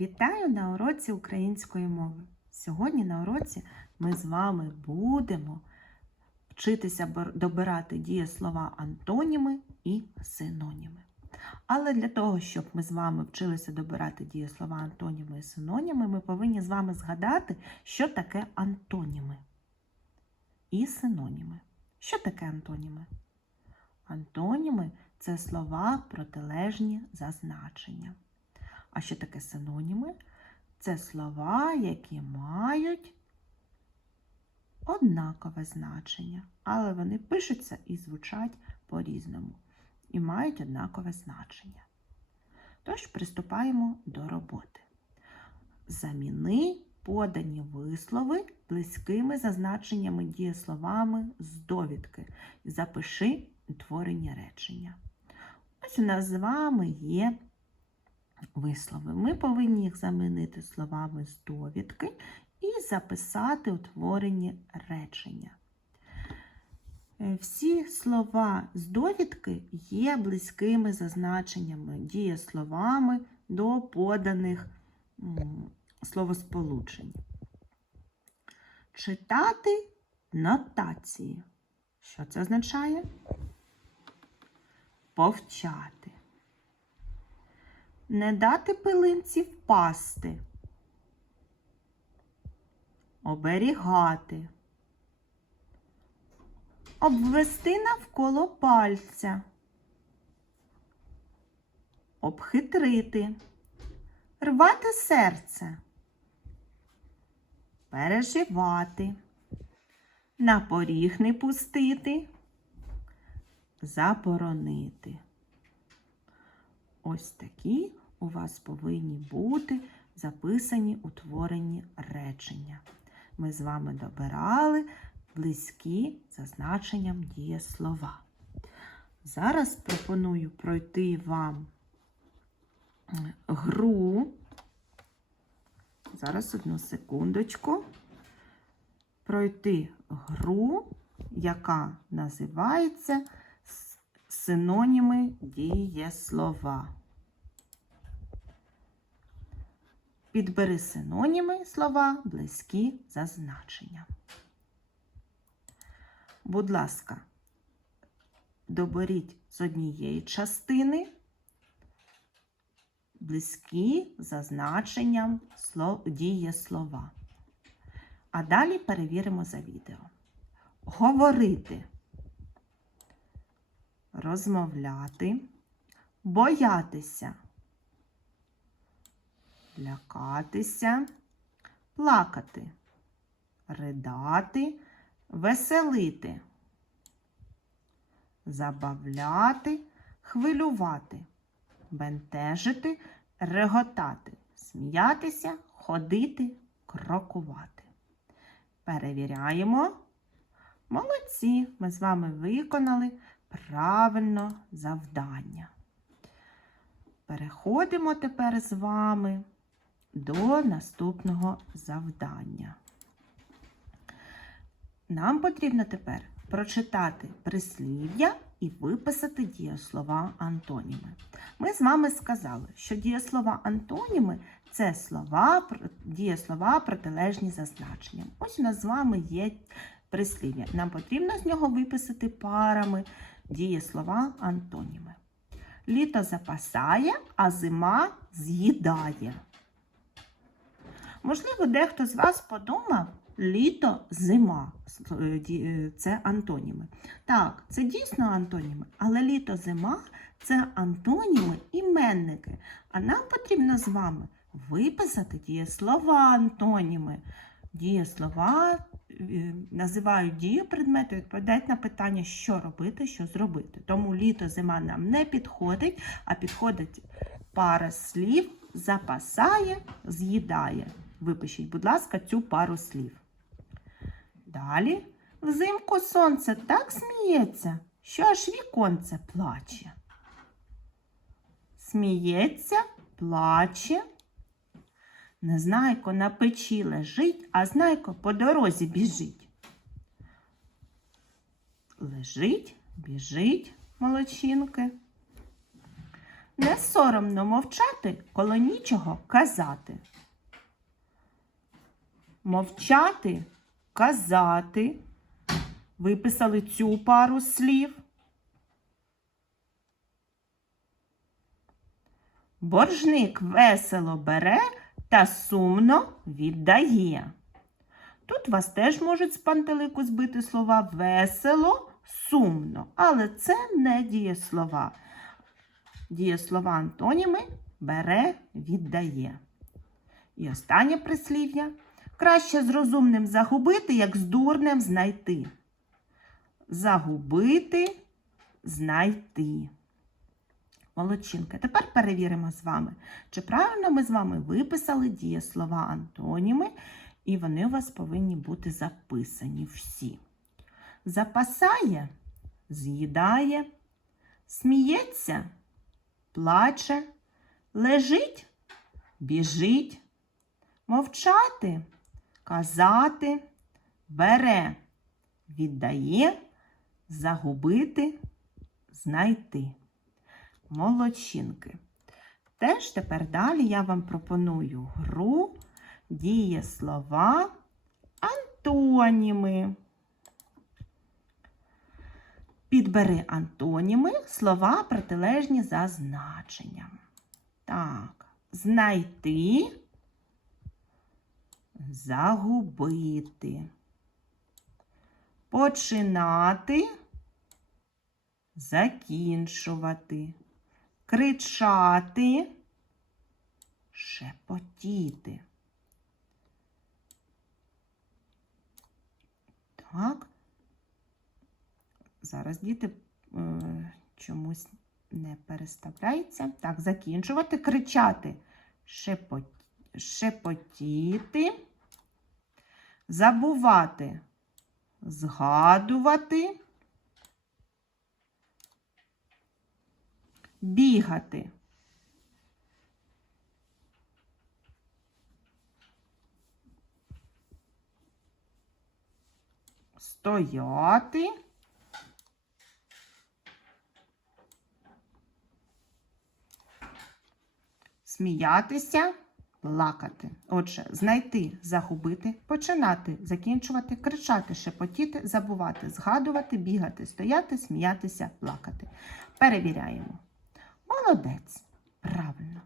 Вітаю на уроці української мови. Сьогодні на уроці ми з вами будемо вчитися добирати дієслова антоніми і синоніми. Але для того, щоб ми з вами вчилися добирати дієслова антоніми і синоніми, ми повинні з вами згадати, що таке антоніми і синоніми. Що таке антоніми? Антоніми це слова протилежні за значенням. А що таке синоніми? Це слова, які мають однакове значення, але вони пишуться і звучать по-різному і мають однакове значення. Тож приступаємо до роботи. Заміни подані вислови близькими за значеннями дієсловами з довідки запиши утворені речення. Ось у нас з вами є вислови. Ми повинні їх замінити словами з довідки і записати утворені речення. Е, Всі слова з довідки є близькими за значеннями дієсловами до поданих словосполучень. Читати нотації. Що це означає? Повчати. Не дати пилинці впасти. Оберігати. Обвести навколо пальця. Обхитрити. Рвати серце. Переживати. На поріг не пустити. Заборонити. Ось такі у вас повинні бути записані утворені речення. Ми з вами добирали близькі за значенням дієслова. Зараз пропоную пройти вам гру. Зараз одну секундочку. Пройти гру, яка називається синоніми дієслова. Підбери синоніми слова близькі за значенням. Будь ласка, доберіть з однієї частини близькі за значенням дієслова. А далі перевіримо за відео. Говорити, розмовляти, боятися, лякатися, плакати, ридати, веселити, забавляти, хвилювати, бентежити, реготати, сміятися, ходити, крокувати. Перевіряємо. Молодці, ми з вами виконали правильно завдання. Переходимо тепер з вами до наступного завдання. Нам потрібно тепер прочитати прислів'я і виписати дієслова антоніми. Ми з вами сказали, що дієслова антоніми це слова, дієслова протилежні за значенням. Ось у нас з вами є прислів'я. Нам потрібно з нього виписати парами дієслова антоніми. Літо запасає, а зима з'їдає. Можливо, дехто з вас подумав літо, зима. Е, е, Це антоніми. Так, це дійсно антоніми, але літо, зима це антоніми іменники. А нам потрібно з вами виписати дієслова антоніми. Дієслова називають дію предмету, відповідають на питання, що робити, що зробити. Тому літо, зима нам не підходить, а підходить пара слів запасає, з'їдає. Випишіть, будь ласка, цю пару слів. Далі взимку сонце так сміється, що аж віконце плаче. Сміється, плаче. Незнайко на печі лежить, а знайко по дорозі біжить. Лежить, біжить, молодчинки. Не соромно мовчати, коли нічого казати. Мовчати, казати. Виписали цю пару слів. Боржник весело бере та сумно віддає. Тут вас теж можуть з пантелику збити слова весело, сумно, але це не дієслова. Дієслова антоніми бере, віддає. І останнє прислів'я. Краще з розумним загубити, як з дурнем знайти. Загубити, знайти. Молодчинка. Тепер перевіримо з вами, чи правильно ми з вами виписали дієслова антоніми, і вони у вас повинні бути записані всі. Запасає, з'їдає, сміється, плаче, лежить, біжить, мовчати, казати, бере, віддає, загубити, знайти. Молодчинки. Теж тепер далі я вам пропоную гру дієслова антоніми. Підбери антоніми слова протилежні за значенням. Так, знайти, загубити, починати, закінчувати, кричати, шепотіти. Так. Зараз діти е, чомусь не переставляється. Так, закінчувати, кричати, шепот... шепотіти, забувати, згадувати, бігати. Стояти. Сміятися, плакати. Отже, знайти, загубити, починати, закінчувати, кричати, шепотіти, забувати, згадувати, бігати, стояти, сміятися, плакати. Перевіряємо. Молодець. Правильно.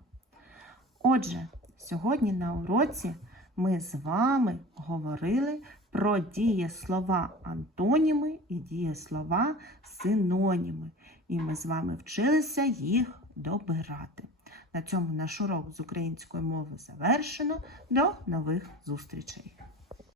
Отже, сьогодні на уроці ми з вами говорили про дієслова антоніми і дієслова синоніми. І ми з вами вчилися їх добирати. На цьому наш урок з української мови завершено. До нових зустрічей!